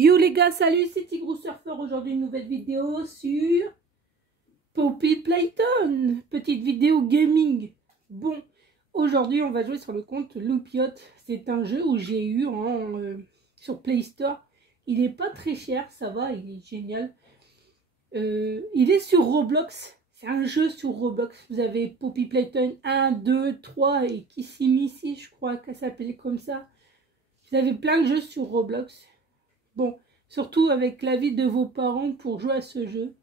Yo les gars, salut, c'est Tigrou Surfer. Aujourd'hui une nouvelle vidéo sur Poppy Playtone. Petite vidéo gaming. Bon, aujourd'hui on va jouer sur le compte Loupiot. C'est un jeu où j'ai eu sur Play Store. Il est pas très cher, ça va, il est génial. Il est sur Roblox. C'est un jeu sur Roblox. Vous avez Poppy Playtone 1, 2, 3 et Kissimisi, je crois qu'elle s'appelait comme ça. Vous avez plein de jeux sur Roblox. Bon, surtout avec l'avis de vos parents pour jouer à ce jeu.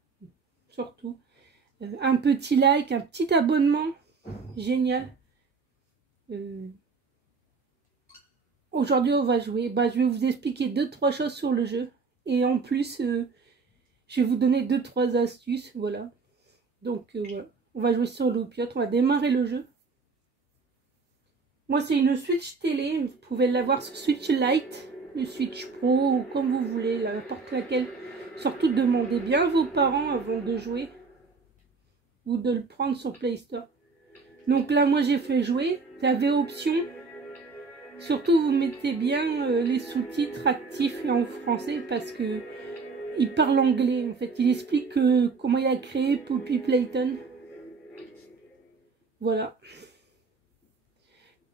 Surtout. Un petit like, un petit abonnement. Génial. Aujourd'hui, on va jouer. Je vais vous expliquer 2-3 choses sur le jeu. Et en plus, je vais vous donner 2-3 astuces. Voilà. Donc, voilà. On va jouer sur Loupiot. On va démarrer le jeu. Moi, c'est une Switch télé. Vous pouvez l'avoir sur Switch Lite. Le Switch Pro ou comme vous voulez, n'importe laquelle. Surtout demandez bien à vos parents avant de jouer ou de le prendre sur Play Store. Donc là moi j'ai fait jouer, vous avez option, surtout vous mettez bien les sous-titres actifs et en français parce que il parle anglais en fait, il explique comment il a créé Poppy Playtone. Voilà.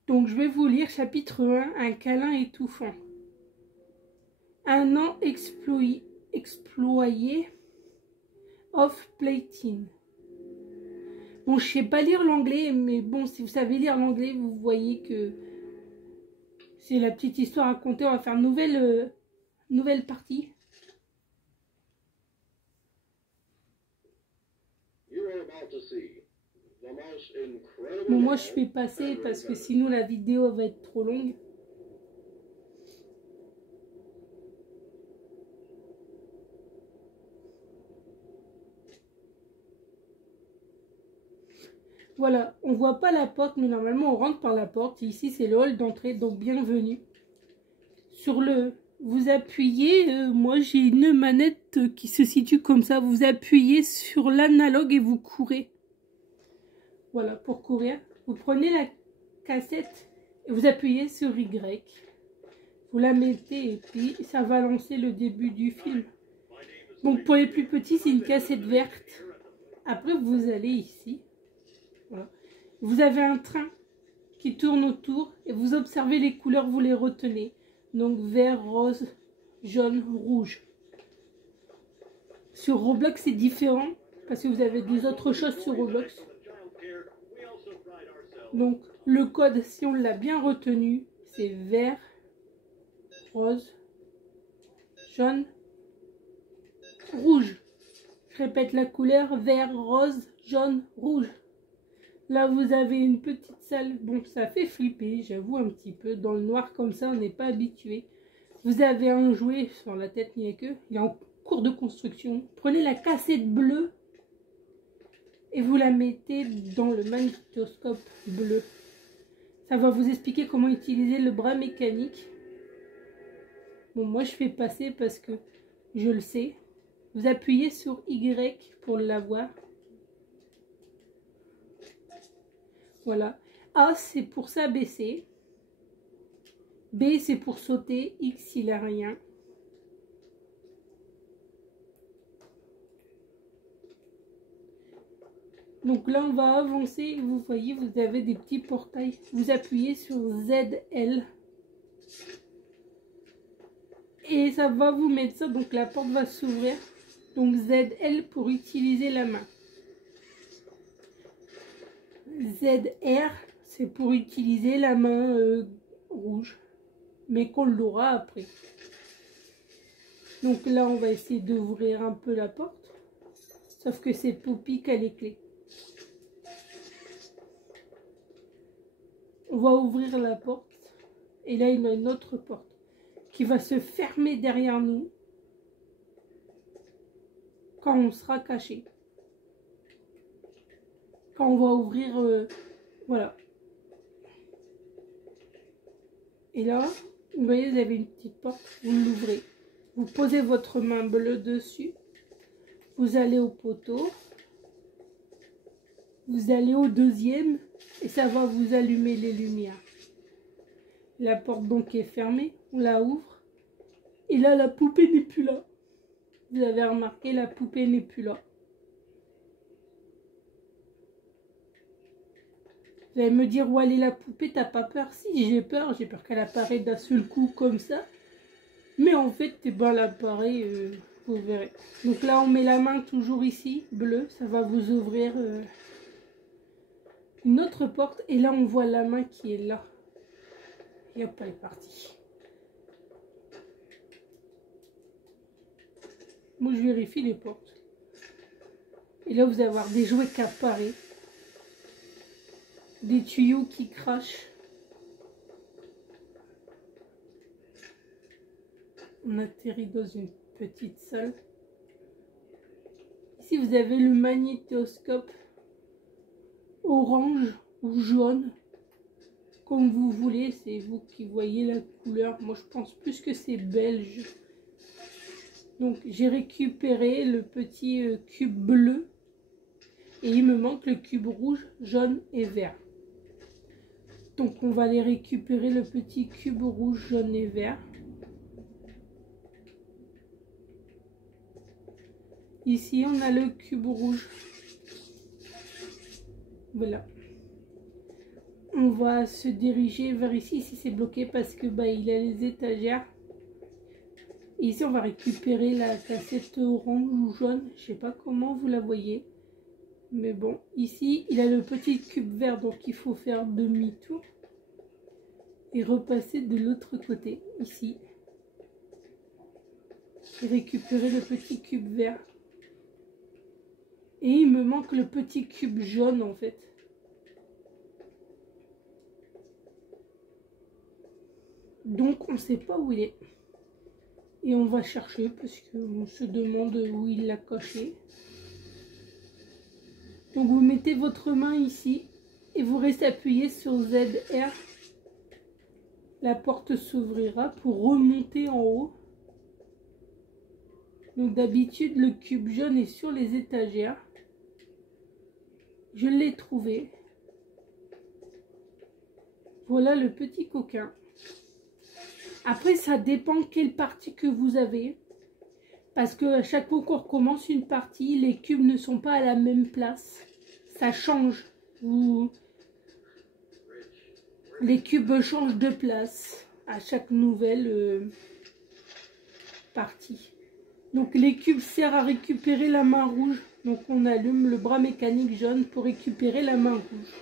Donc je vais vous lire chapitre 1, un câlin étouffant. Un an exployé of Playtone. Bon, je sais pas lire l'anglais, mais bon, si vous savez lire l'anglais, vous voyez que c'est la petite histoire à raconter. On va faire une nouvelle partie. Bon, moi je vais passer parce que sinon la vidéo va être trop longue. Voilà, on voit pas la porte, mais normalement on rentre par la porte. Et ici c'est le hall d'entrée, donc bienvenue. Sur le, vous appuyez, moi j'ai une manette qui se situe comme ça. Vous appuyez sur l'analogue et vous courez. Voilà, pour courir, vous prenez la cassette et vous appuyez sur Y. Vous la mettez et puis ça va lancer le début du film. Donc pour les plus petits, c'est une cassette verte. Après vous allez ici. Voilà. Vous avez un train qui tourne autour et vous observez les couleurs, vous les retenez. Donc vert, rose, jaune, rouge. Sur Roblox c'est différent parce que vous avez des autres choses sur Roblox. Donc le code, si on l'a bien retenu, c'est vert, rose, jaune, rouge. Je répète la couleur, vert, rose, jaune, rouge. Là, vous avez une petite salle. Bon, ça fait flipper, j'avoue, un petit peu. Dans le noir, comme ça, on n'est pas habitué. Vous avez un jouet sur la tête, il n'y a que. Il est en cours de construction. Prenez la cassette bleue et vous la mettez dans le magnétoscope bleu. Ça va vous expliquer comment utiliser le bras mécanique. Bon, moi, je fais passer parce que je le sais. Vous appuyez sur Y pour l'avoir. Voilà. A, c'est pour s'abaisser. B, c'est pour sauter. X, il n'a rien. Donc là, on va avancer. Vous voyez, vous avez des petits portails. Vous appuyez sur ZL. Et ça va vous mettre ça. Donc la porte va s'ouvrir. Donc ZL pour utiliser la main. ZR, c'est pour utiliser la main rouge, mais qu'on l'aura après. Donc là, on va essayer d'ouvrir un peu la porte, sauf que c'est Poppy qui a les clés. On va ouvrir la porte, et là, il y a une autre porte qui va se fermer derrière nous quand on sera caché. Quand on va ouvrir, voilà. Et là, vous voyez, vous avez une petite porte, vous l'ouvrez. Vous posez votre main bleue dessus. Vous allez au poteau. Vous allez au deuxième et ça va vous allumer les lumières. La porte donc est fermée, on la ouvre. Et là, la poupée n'est plus là. Vous avez remarqué, la poupée n'est plus là. Vous allez me dire où elle est la poupée, t'as pas peur? Si, j'ai peur qu'elle apparaisse d'un seul coup comme ça. Mais en fait, eh ben, elle apparaît, vous verrez. Donc là, on met la main toujours ici, bleue, ça va vous ouvrir une autre porte. Et là, on voit la main qui est là. Et hop, elle est partie. Moi, je vérifie les portes. Et là, vous allez avoir des jouets qui apparaissent. Des tuyaux qui crachent. On atterrit dans une petite salle. Ici, vous avez le magnétoscope orange ou jaune. Comme vous voulez, c'est vous qui voyez la couleur. Moi, je pense plus que c'est belge. Donc, j'ai récupéré le petit cube bleu. Et il me manque le cube rouge, jaune et vert. Donc, on va aller récupérer le petit cube rouge, jaune et vert. Ici, on a le cube rouge. Voilà. On va se diriger vers ici. Ici, c'est bloqué parce que il a les étagères. Et ici, on va récupérer la cassette orange ou jaune. Je sais pas comment vous la voyez. Mais bon, ici, il a le petit cube vert. Donc, il faut faire demi-tour. Et repasser de l'autre côté. Ici. Et récupérer le petit cube vert. Et il me manque le petit cube jaune en fait. Donc on ne sait pas où il est. Et on va chercher parce qu'on se demande où il l'a caché. Donc vous mettez votre main ici et vous restez appuyé sur ZR. La porte s'ouvrira pour remonter en haut. Donc d'habitude le cube jaune est sur les étagères. Je l'ai trouvé. Voilà le petit coquin. Après, ça dépend quelle partie que vous avez. Parce que à chaque fois qu'on recommence une partie, les cubes ne sont pas à la même place. Ça change. Les cubes changent de place à chaque nouvelle partie. Donc les cubes servent à récupérer la main rouge. Donc on allume le bras mécanique jaune pour récupérer la main rouge.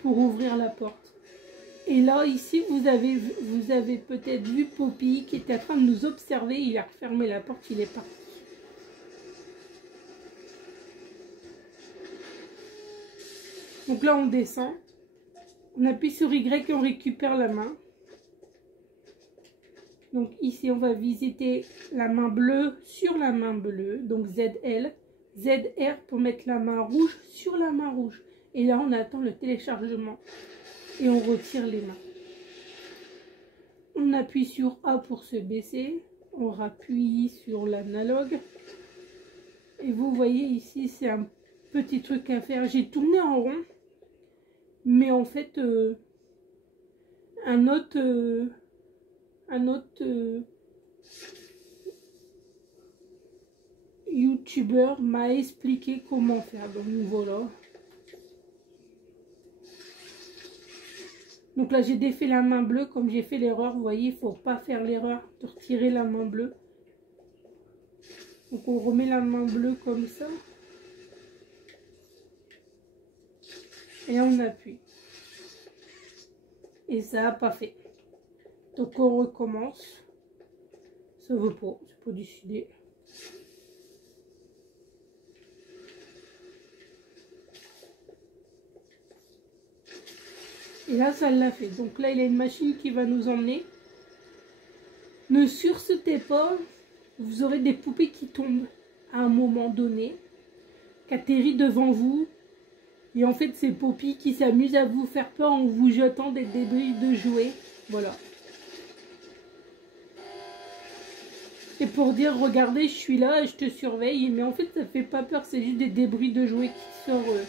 Pour ouvrir la porte. Et là, ici, vous avez peut-être vu Poppy qui était en train de nous observer. Il a refermé la porte, il est parti. Donc là, on descend. On appuie sur Y et on récupère la main. Donc ici, on va visiter la main bleue sur la main bleue. Donc ZL, ZR pour mettre la main rouge sur la main rouge. Et là, on attend le téléchargement. Et on retire les mains. On appuie sur A pour se baisser. On rappuie sur l'analogue. Et vous voyez ici, c'est un petit truc à faire. J'ai tourné en rond. Mais en fait, un autre youtubeur m'a expliqué comment faire. Donc voilà. Donc là, j'ai défait la main bleue comme j'ai fait l'erreur. Vous voyez, il ne faut pas faire l'erreur de retirer la main bleue. Donc on remet la main bleue comme ça. Et là, on appuie. Et ça n'a pas fait. Donc on recommence. Ça ne veut pas, c'est pas décidé. Et là, ça l'a fait. Donc là, il y a une machine qui va nous emmener. Ne sursautez pas. Vous aurez des poupées qui tombent à un moment donné, qui atterrissent devant vous. Et en fait, c'est Poppy qui s'amuse à vous faire peur en vous jetant des débris de jouets. Voilà. Et pour dire, regardez, je suis là et je te surveille. Mais en fait, ça fait pas peur. C'est juste des débris de jouets qui sortent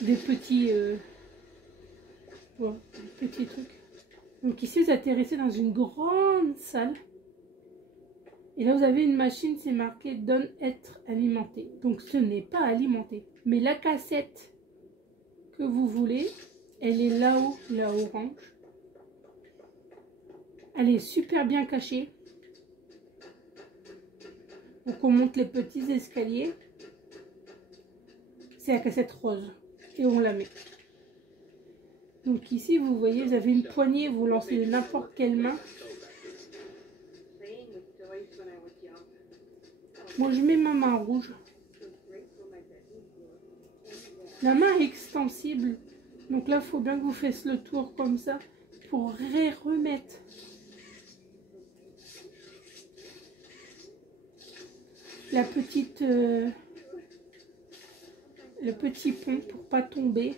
des petits... Voilà, petit truc. Donc ici, vous atterrissez dans une grande salle. Et là, vous avez une machine, c'est marqué donne être alimenté. Donc, ce n'est pas alimenté. Mais la cassette que vous voulez, elle est là-haut, la orange. Elle est super bien cachée. Donc, on monte les petits escaliers. C'est la cassette rose. Et on la met. Donc, ici, vous voyez, vous avez une poignée. Vous lancez de n'importe quelle main. Moi, je mets ma main rouge. La main est extensible. Donc là, il faut bien que vous fassiez le tour comme ça pour remettre. La petite... le petit pont pour pas tomber.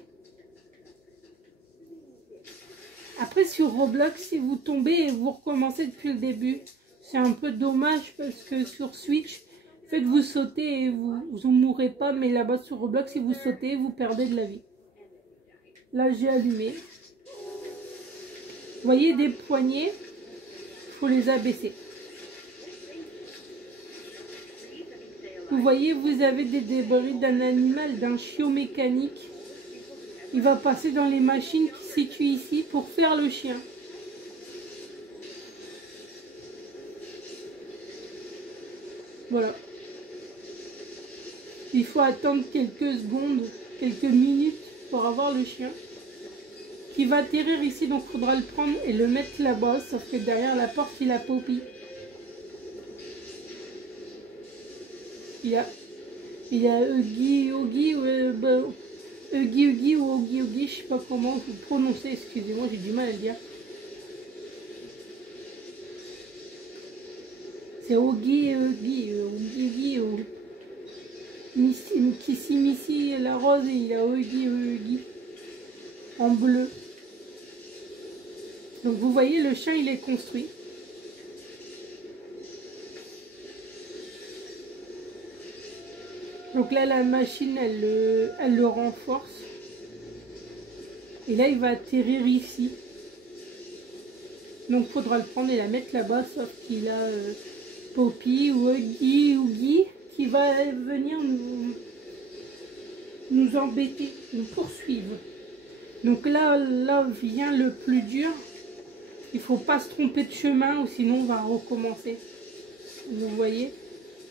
Après, sur Roblox, si vous tombez et vous recommencez depuis le début, c'est un peu dommage parce que sur Switch... Faites vous sautez et vous ne mourrez pas, mais là-bas sur Roblox, si vous sautez, vous perdez de la vie. Là, j'ai allumé. Vous voyez des poignées, il faut les abaisser. Vous voyez, vous avez des débris d'un animal, d'un chiot mécanique. Il va passer dans les machines qui se situent ici pour faire le chien. Voilà. Il faut attendre quelques secondes, quelques minutes pour avoir le chien qui va atterrir ici. Donc il faudra le prendre et le mettre là-bas, sauf que derrière la porte il a Poppy. Il y a Huggy ou Huggy, je sais pas comment vous prononcez, excusez-moi, j'ai du mal à le dire. C'est Huggy, Missy, la rose, et il a Huggy en bleu. Donc vous voyez, le chien il est construit. Donc là la machine elle le renforce. Et là il va atterrir ici. Donc il faudra le prendre et la mettre là-bas, sauf qu'il a Poppy ou Huggy qui va venir nous embêter, nous poursuivre. Donc là vient le plus dur. Il ne faut pas se tromper de chemin ou sinon on va recommencer. Vous voyez,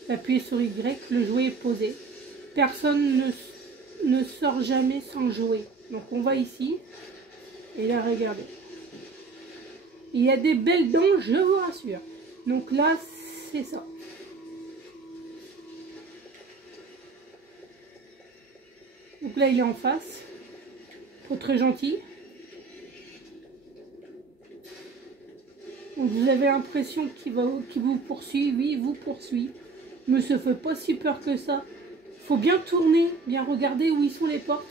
appuyez sur Y, le jouet est posé. Personne ne sort jamais sans jouer. Donc on va ici et là regardez. Il y a des belles dents, je vous rassure. Donc là c'est ça. Donc là il est en face. Faut très gentil. Donc vous avez l'impression qu'il vous poursuit. Oui, il vous poursuit. Mais ça ne fait pas si peur que ça. Il faut bien tourner, bien regarder où ils sont les portes.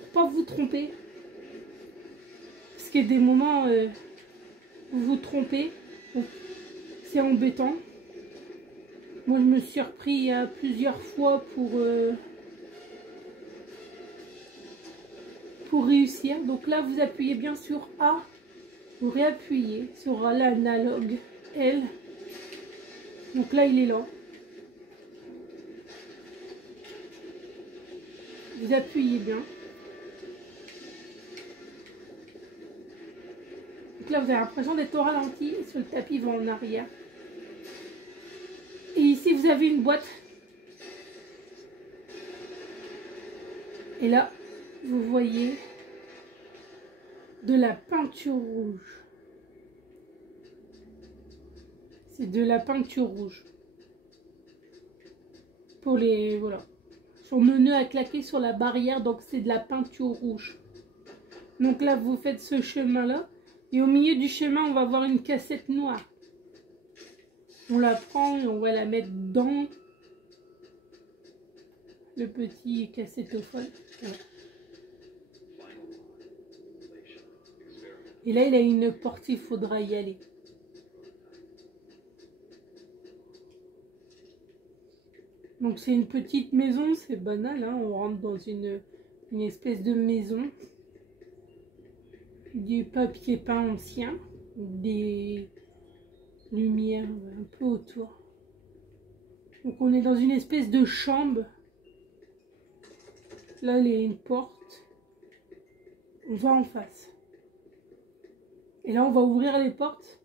Pour pas vous tromper. Parce qu'il y a des moments où vous vous trompez. C'est embêtant. Moi je me suis repris plusieurs fois pour réussir. Donc là vous appuyez bien sur A. Vous réappuyez sur l'analogue L. Donc là il est là. Vous appuyez bien. Donc là vous avez l'impression d'être au ralenti. Et sur le tapis il va en arrière. Et ici vous avez une boîte. Et là vous voyez de la peinture rouge. C'est de la peinture rouge. Pour les... Voilà. Son nœud a claqué sur la barrière, donc c'est de la peinture rouge. Donc là, vous faites ce chemin-là. Et au milieu du chemin, on va voir une cassette noire. On la prend et on va la mettre dans le petit cassettophone. Voilà. Et là, il a une porte, il faudra y aller. Donc c'est une petite maison, c'est banal, hein, on rentre dans une espèce de maison. Du papier peint ancien, des lumières un peu autour. Donc on est dans une espèce de chambre. Là, il y a une porte. On va en face. Et là, on va ouvrir les portes.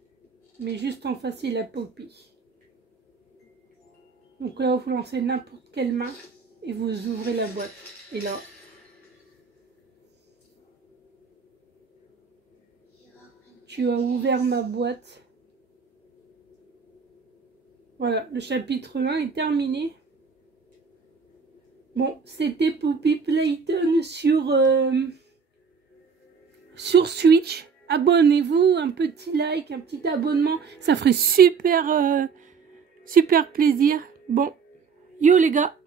Mais juste en face, il y a la Poppy. Donc là, vous lancez n'importe quelle main. Et vous ouvrez la boîte. Et là... tu as ouvert ma boîte. Voilà, le chapitre 1 est terminé. Bon, c'était Poppy Playtime sur Switch. Abonnez-vous, un petit like, un petit abonnement. Ça ferait super plaisir. Bon, yo les gars.